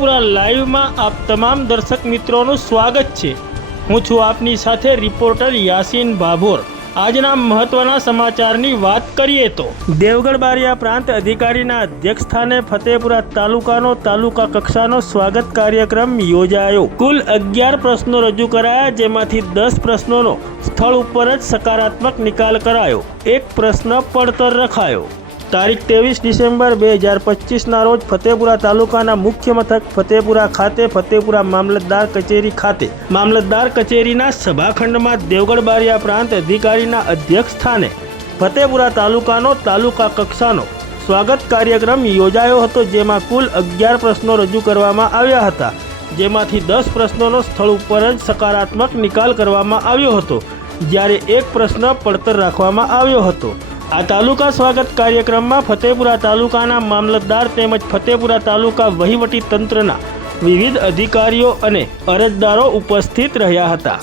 ફતેપુરા લાઈવમાં આપ તમામ દર્શક મિત્રોનું સ્વાગત છે। હું છું આપની સાથે રિપોર્ટર યાસીન ભાભોર। આજના મહત્વના સમાચારની વાત કરીએ તો દેવગઢ બારિયા પ્રાંત અધિકારીના અધ્યક્ષસ્થાને ફતેપુરા તાલુકાનો તાલુકા કક્ષાનો સ્વાગત કાર્યક્રમ યોજાયો। કુલ 11 પ્રશ્નો રજૂ કરાયા, જેમાંથી 10 પ્રશ્નોનો સ્થળ ઉપર જ સકારાત્મક નિકાલ કરાયો। એક પ્રશ્ન પડતર રખાયો। તારીખ 23 ડિસેમ્બર 2025 ના રોજ ફતેપુરા તાલુકાના મુખ્ય મથક ફતેપુરા ખાતે ફતેપુરા મામલતદાર કચેરી ખાતે મામલતદાર કચેરીના સભાખંડમાં દેવગઢ બારિયા પ્રાંત અધિકારીના અધ્યક્ષ સ્થાને ફતેપુરા તાલુકાનો તાલુકા કક્ષાનો સ્વાગત કાર્યક્રમ યોજાયો હતો, જેમાં કુલ 11 પ્રશ્નો રજૂ કરવામાં આવ્યા હતા, જેમાંથી 10 પ્રશ્નોનો સ્થળ ઉપર જ સકારાત્મક નિકાલ કરવામાં આવ્યો હતો, જ્યારે એક પ્રશ્ન પડતર રાખવામાં આવ્યો હતો। આ તાલુકા સ્વાગત કાર્યક્રમમાં ફતેપુરા તાલુકાના મામલતદાર તેમજ ફતેપુરા તાલુકા વહીવટી તંત્રના વિવિધ અધિકારીઓ અને અરજદારો ઉપસ્થિત રહ્યા હતા।